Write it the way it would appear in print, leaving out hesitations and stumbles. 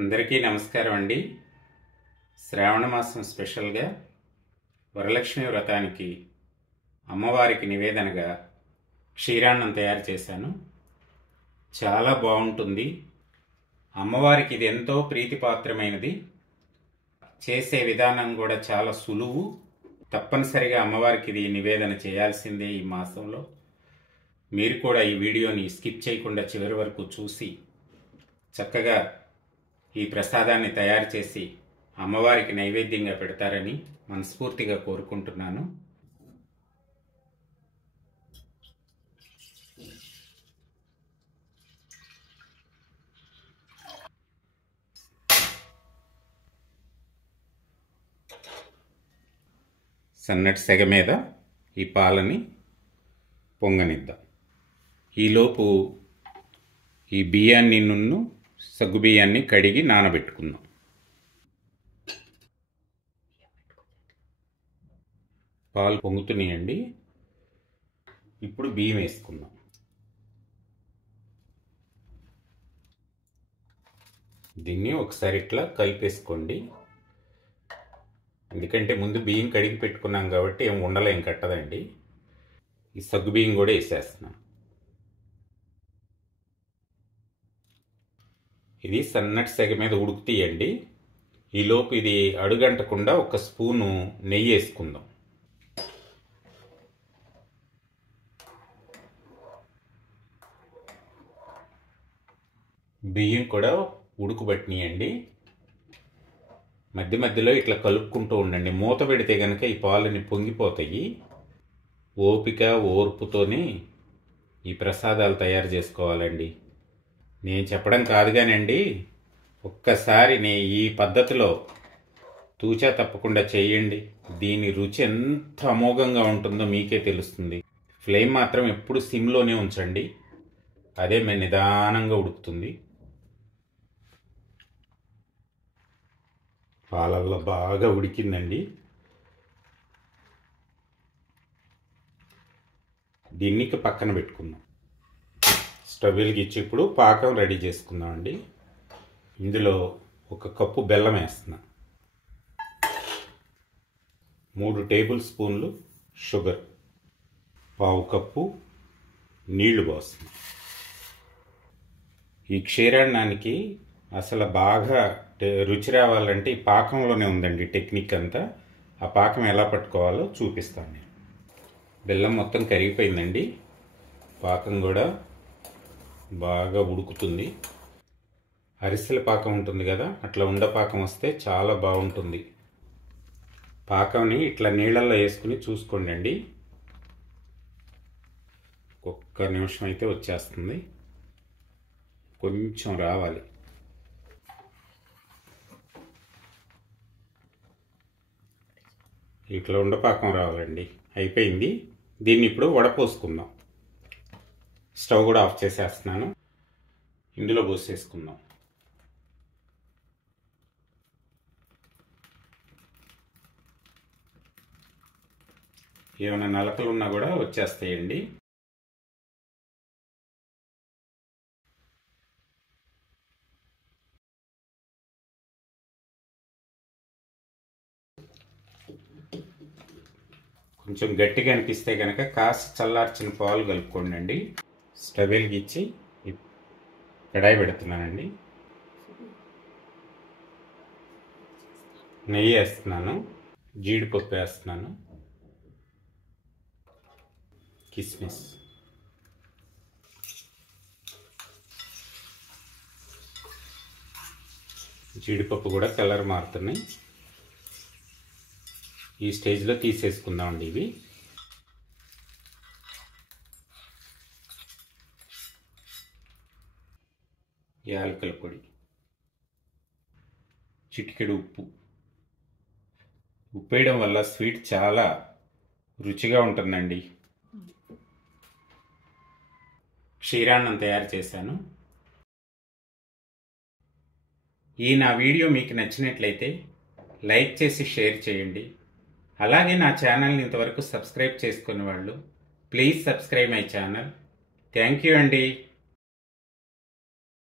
అందరికీ నమస్కారం అండి. శ్రావణ మాసం స్పెషల్గా వరలక్ష్మి వ్రతానికి అమ్మవారికి నివేదనగా క్షీరాన్నం తయారు చేశాను. చాలా బాగుంటుంది. అమ్మవారికి ఇది ఎంతో ప్రీతిపాత్రమైనది. చేసే విధానం కూడా చాలా సులువు. తప్పనిసరిగా అమ్మవారికి ఇది నివేదన చేయాల్సిందే. ఈ మాసంలో మీరు కూడా ఈ వీడియోని స్కిప్ చేయకుండా చివరి వరకు చూసి చక్కగా ఈ ప్రసాదాన్ని తయారు చేసి అమ్మవారికి నైవేద్యంగా పెడతారని మనస్ఫూర్తిగా కోరుకుంటున్నాను. సన్నటి సెగ మీద ఈ పాలని పొంగనిద్దాం. ఈలోపు ఈ బియ్యాన్ని సగ్గు బియ్యాన్ని కడిగి నానబెట్టుకుందాం. పాలు పొంగుతున్నాయండి. ఇప్పుడు బియ్యం వేసుకుందాం. దీన్ని ఒకసారి ఇట్లా కలిపేసుకోండి. ఎందుకంటే ముందు బియ్యం కడిగి పెట్టుకున్నాం కాబట్టి ఏం ఉండలేం కట్టదండి. ఈ సగ్గు బియ్యం కూడా వేసేస్తున్నాం. ఇది సన్నటి సెగ మీద ఉడుకుతీయండి. ఈలోపు ఇది అడుగంటకుండా ఒక స్పూను నెయ్యి వేసుకుందాం. బియ్యం కూడా ఉడుకుబట్టినాయండి. మధ్య మధ్యలో ఇట్లా కలుపుకుంటూ ఉండండి. మూత పెడితే కనుక ఈ పాలని పొంగిపోతాయి. ఓపిక ఓర్పుతోనే ఈ ప్రసాదాలు తయారు చేసుకోవాలండి. నేను చెప్పడం కాదు కానండి, ఒక్కసారి ఈ పద్ధతిలో తూచా తప్పకుండా చేయండి. దీని రుచి ఎంత అమోఘంగా ఉంటుందో మీకే తెలుస్తుంది. ఫ్లేమ్ మాత్రం ఎప్పుడు సిమ్లోనే ఉంచండి. అదే నిదానంగా ఉడుకుతుంది. పాలల్లో బాగా ఉడికిందండి. దీన్ని పక్కన పెట్టుకుందాం. స్టవ్ వెలిగించి ఇప్పుడు పాకం రెడీ చేసుకుందాం అండి. ఇందులో ఒక కప్పు బెల్లం వేస్తున్నా, 3 టేబుల్ స్పూన్లు షుగర్, పావు కప్పు నీళ్లు పోస్తున్నా. ఈ క్షీరాన్నానికి అసలు బాగా రుచి రావాలంటే ఈ పాకంలోనే ఉందండి టెక్నిక్ అంతా. ఆ పాకం ఎలా పట్టుకోవాలో చూపిస్తాను నేను. బెల్లం మొత్తం కరిగిపోయిందండి. పాకం కూడా బాగా ఉడుకుతుంది. అరిసెల పాకం ఉంటుంది కదా, అట్లా ఉండపాకం వస్తే చాలా బాగుంటుంది. పాకంని ఇట్లా నీళ్ళల్లో వేసుకుని చూసుకోండి. ఒక్క నిమిషం అయితే వచ్చేస్తుంది. కొంచెం రావాలి. ఇట్లా ఉండపాకం రావాలండి. అయిపోయింది. దీన్ని ఇప్పుడు వడపోసుకుందాం. స్టవ్ కూడా ఆఫ్ చేసేస్తున్నాను. ఇందులో పోసేసుకుందాం. ఏమైనా నలకలు ఉన్నా కూడా వచ్చేస్తాయండి. కొంచెం గట్టిగా అనిపిస్తే కనుక కాస్త చల్లార్చిన పాలు కలుపుకోండి. స్టవ్ వెలిగించి కడాయి పెడుతున్నానండి. నెయ్యి వేస్తున్నాను, జీడిపప్పు వేస్తున్నాను, కిస్మిస్, జీడిపప్పు కూడా కలర్ మారుతున్నాయి. ఈ స్టేజ్లో తీసేసుకుందామండి. ఇవి యాలకుల పొడి, చిటికెడు ఉప్పు. ఉప్పు వేయడం వల్ల స్వీట్ చాలా రుచిగా ఉంటుందండి. క్షీరాన్నం తయారు చేశాను. ఈ నా వీడియో మీకు నచ్చినట్లయితే లైక్ చేసి షేర్ చేయండి. అలాగే నా ఛానల్ని ఇంతవరకు సబ్స్క్రైబ్ చేసుకునే వాళ్ళు please subscribe my channel. Thank you అండి.